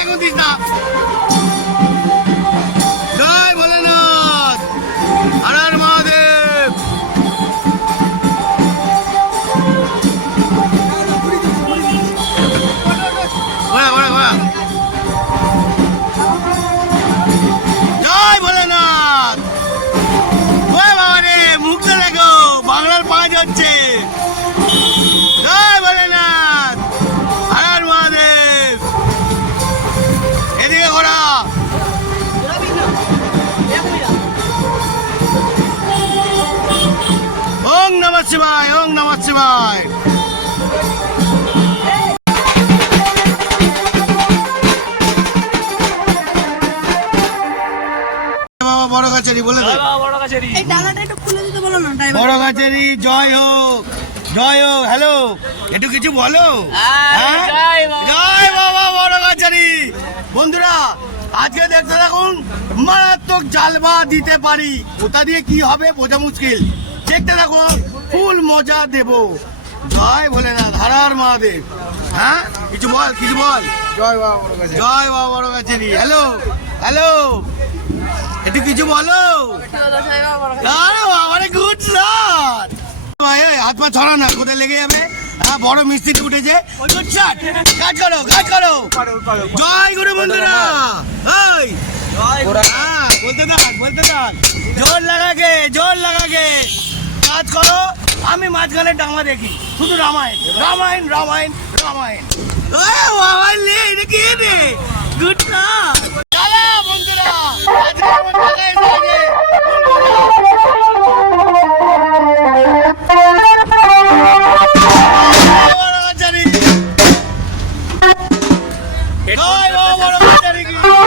এখন দিস না। জয় ভোলেনাথ, হর হর মহাদেব। জয় ভোলেনাথ। ওই বাবা রে, মুখটা দেখো, বাংলার 5 হচ্ছে। জয় ভোলেনাথ, হর হর মহাদেব। এদিকে ঘোরা। ওং নমঃ শিবায়, ওং নমঃ শিবায়। বাবা বড় কাছারি বলে দে। এই ডালাটা একটু খুলে দিতে বলো না ড্রাইভার। বড় কাছারি জয় হোক, জয় হোক। হ্যালো, একটু কিছু বলো। হ্যাঁ? জয় বাবা বড় কাছারি। বন্ধুরা আজকে দেখতে থাকুন, মারাত্মক জালবা দিতে পারি। ওটা দিয়ে কি হবে বোঝা মুশকিল। দেখতে থাকুন, ফুল মজা দেব। জয় ভোলেনাথ, হর হর মহাদেব। হ্যাঁ, কিছু বল, কিছু বল। জয় বাবা বড় কাছে। জয় বাবা বড় কাছারি। হ্যালো হ্যালো, একটু কিছু বলো। আরে বাবারে, গুড শট। ভাই হাত পা ছড়া না, কোথায় লেগে যাবে। হ্যাঁ, বড় মিস্ত্রি উঠেছে। গুড শট, কাজ করো, কাজ করো। জয় গুরু বন্ধুরা। এই হ্যাঁ, বলতে থাক, বলতে থাক। জোর লাগাকে, জোর লাগাকে কাজ করো। আমি মাঝখানে ডাঙা দেখি, শুধু রামায়ণ রামায়ণ রামায়ণ রামায়ণ। বাবা লে, এটা কি রে? Good shot. চলো বন্ধুরা, আজকে আমার জায়গায় এসে গেছে। জয় বাবা বড় কাছারি কি।